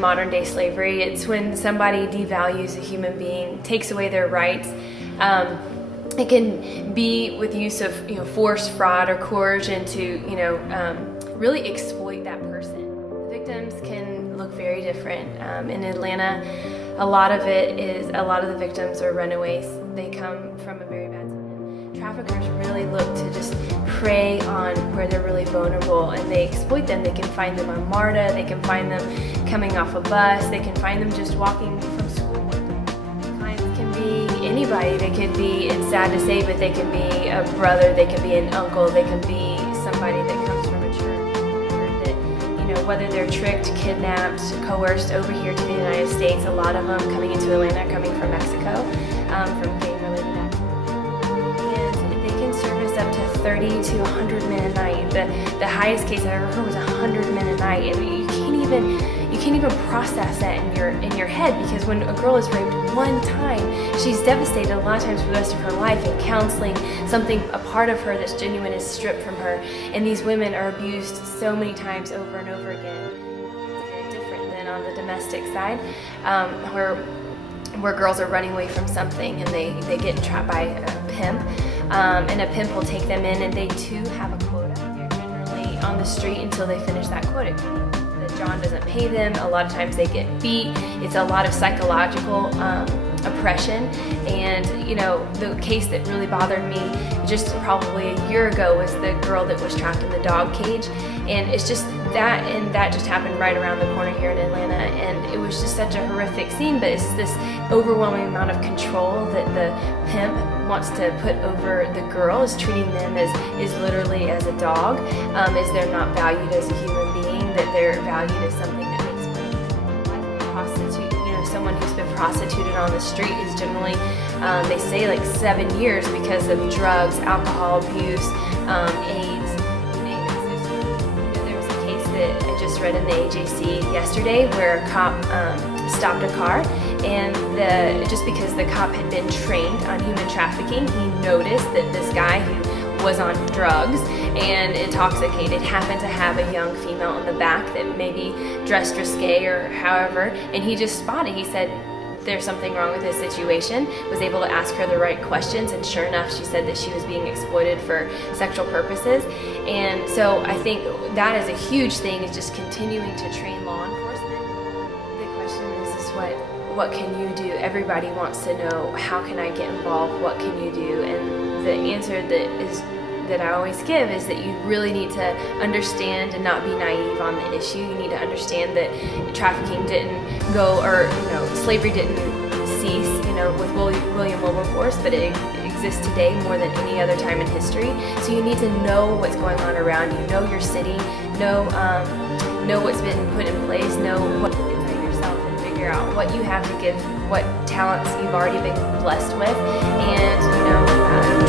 modern day slavery. It's when somebody devalues a human being, takes away their rights. It can be with use of force, fraud, or coercion to really exploit that person. The victims can look very different. In Atlanta, a lot of the victims are runaways. They come from a very bad time. Traffickers really look to just prey on where they're really vulnerable, and they exploit them. They can find them on MARTA, they can find them coming off a bus, they can find them just walking from school. Clients can be anybody. They could be, it's sad to say, but they can be a brother, they can be an uncle, they can be somebody that comes from a church. That, whether they're tricked, kidnapped, coerced over here to the United States, a lot of them coming into Atlanta, coming from Mexico, from gang-related activities. And they can service up to 30 to 100 men a night. The highest case I ever heard was 100 men a night, and you can't even process that in your head, because when a girl is raped one time, she's devastated a lot of times for the rest of her life, and counseling, a part of her that's genuine, is stripped from her, and these women are abused so many times over and over again. It's very different than on the domestic side, where girls are running away from something and they get trapped by a pimp, and a pimp will take them in, and they too have a quota. They're generally on the street until they finish that quota. John doesn't pay them. A lot of times they get beat. It's a lot of psychological oppression. And the case that really bothered me just probably a year ago was the girl that was trapped in the dog cage. And it's just that, and that just happened right around the corner here in Atlanta. And it was just such a horrific scene, but it's this overwhelming amount of control that the pimp wants to put over the girl, is treating them as literally as a dog, as they're not valued as a human being, that they're valued as something that makes money. Prostitute, someone who's been prostituted on the street is generally, they say, like 7 years because of drugs, alcohol abuse, AIDS, you name it. So, there was a case that I just read in the AJC yesterday where a cop stopped a car, and just because the cop had been trained on human trafficking, he noticed that this guy who was on drugs and intoxicated happened to have a young female in the back that maybe dressed risque or however, and he just spotted. He said, there's something wrong with this situation, was able to ask her the right questions, and sure enough, she said that she was being exploited for sexual purposes. And so I think that is a huge thing, is just continuing to train law enforcement. The question is what can you do? Everybody wants to know, how can I get involved? What can you do? And the answer that I always give is that you really need to understand and not be naive on the issue. You need to understand that trafficking didn't go, or slavery didn't cease, with William Wilberforce, but it exists today more than any other time in history. So you need to know what's going on around you, know your city, know what's been put in place, know what inside yourself, and figure out what you have to give, what talents you've already been blessed with, and